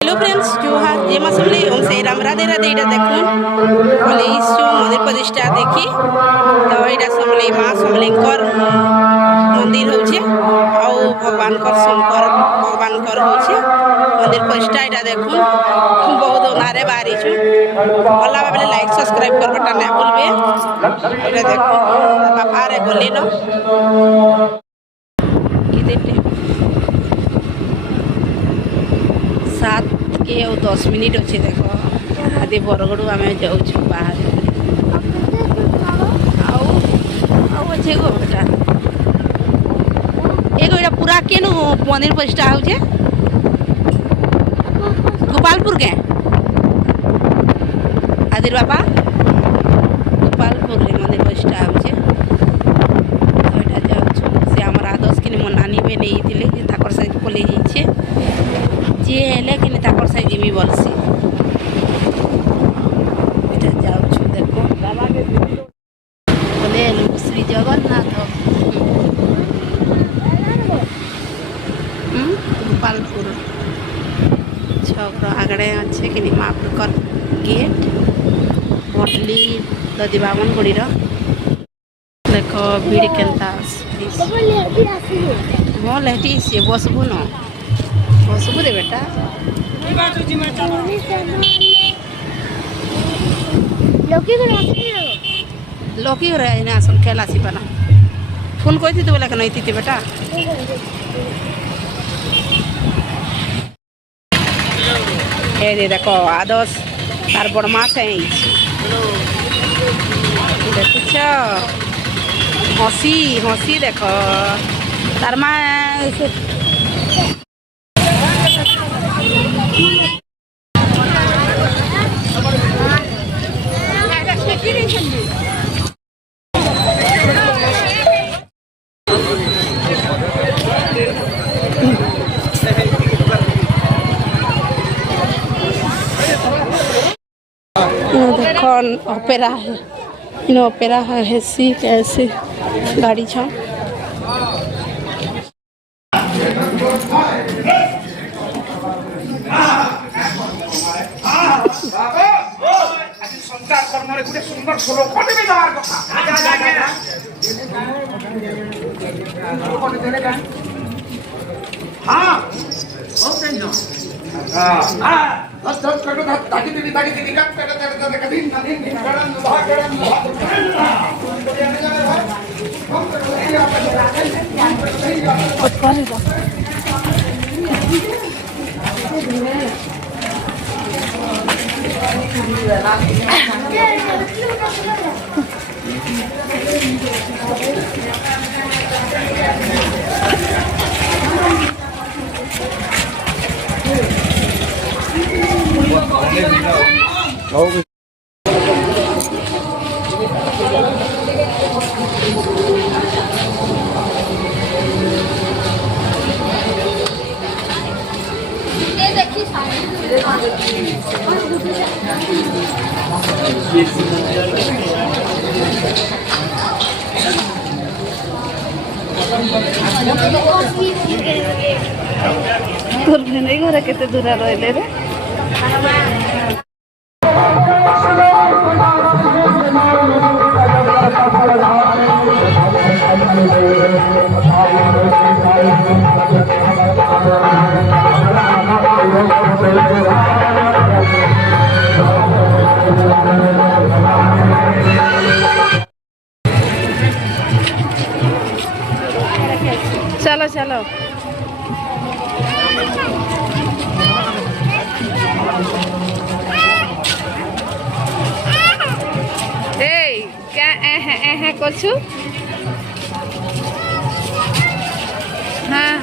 Hello friends जोहार जे मासमले ओम से राम राधे राधे इटा देखुन बोले इस मंदिर प्रतिष्ठा देखी तो इटा समले माँ समलेकर मंदिर होचे और भगवान कर शंकर भगवान कर होचे मंदिर प्रतिष्ठा इटा देखुन बहुत नारे बारी छु भला भाबले लाइक सब्सक्राइब कर बटन ना भूलबे इटा देखुन बापा रे बोले न किते 7:10 अच्छे देख आदि बरगड़ आम जाऊँ बाहर अच्छे गो बेटा एगो पूरा के मंदिर प्रतिष्ठा हो गोपालपुर के आदिर बाबा गोपालपुर मंदिर प्रतिष्ठा हो से आम आदर्श कि मो नानी भी नहीं से पलि जाइए जी हेले कि से जिमी बोलसी जाऊँ देखो बोले श्री जगन्नाथ गोपालपुर छक आगड़े अच्छे कि महाप्रभुकर गेट भटली ददी बामन गुड़ी देख भिड़ केन्ता भल हेटी सी बसबु न बसबु रे बेटा लकी रे ना आसन खेला आसपाना फोन करती तो बोला नहीं बेटा ये देखो आदर्श तार बड़मास है देखुच हसी हसी देख तार माँ ऑपेरा है इन ऑपेरा है सी कैसे गाड़ी छ तोर नहीं घर के दूर रही रे चलो चलो क्या कछु हाँ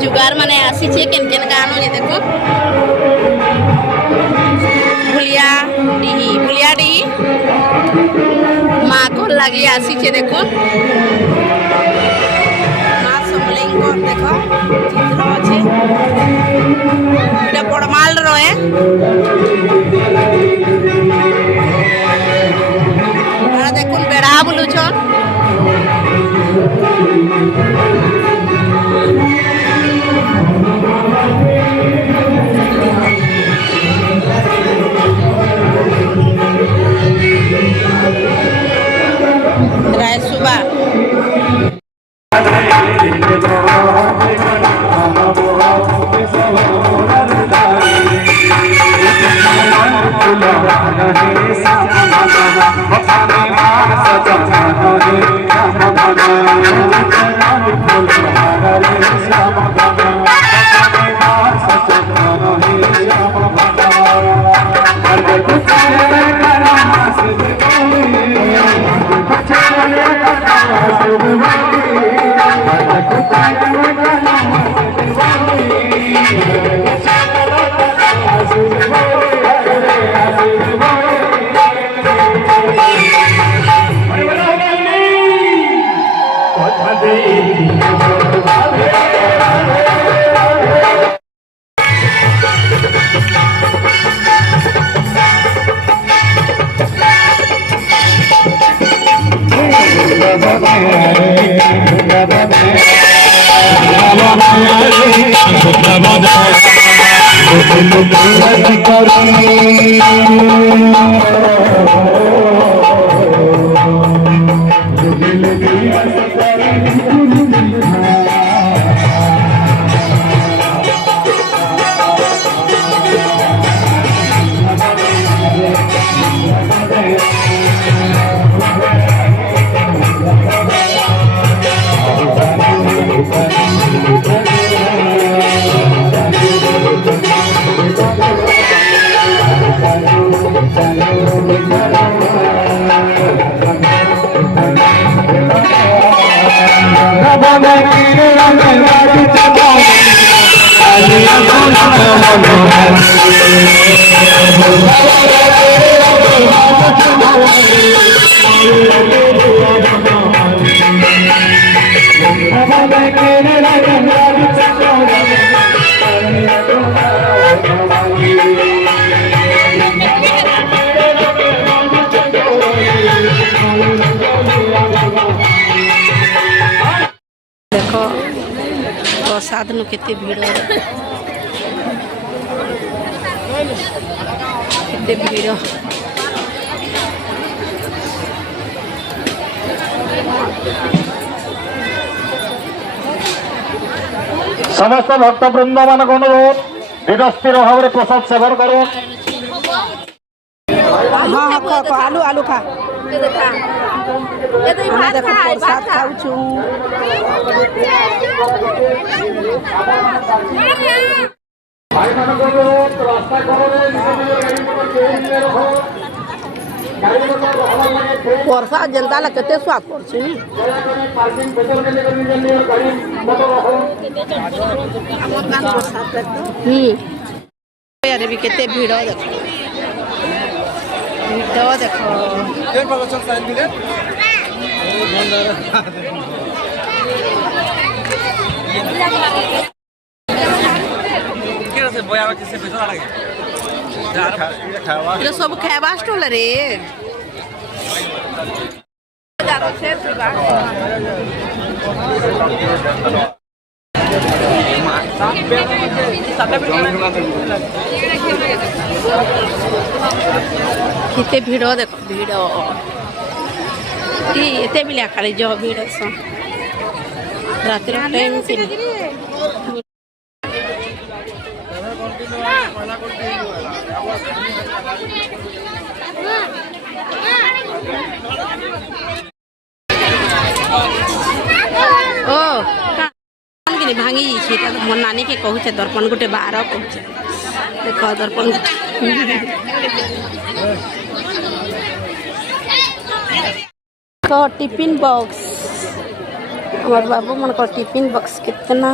जुगार माने आसीचे केन केन गानो जे देखो बुलिया डी माँ को लगी आसीचे देखो माँ समलिंग देखो चित्र अच्छे बड़माल रहे देखो बेड़ा बुलुछन राय सुबह देख प्रसाद नु केते भीड़ केते भीड़ समस्त भक्तवृंद मान अनुरोध धीरस्थिर भाव प्रसाद सेवन करो। हाँ हाँ खा आलू आलू खा हमें देखो प्रसाद खाऊछु प्रसाद जनता ला केते स्वाद करछि यार भी केते भीड़ देखो देखो सब खावा स्टॉल रे केते भीड़ देखो भीड़ एते बिलिया खाली जो भीड़ रात टाइम से ओ भांगी मोर नानी के कहूचे दर्पण गोटे 12 कहूचे देख दर्पण तो टिफिन बॉक्स हमार बाबू मन को टिफिन बॉक्स कितना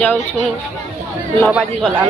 जाऊ 9 बाजी गला न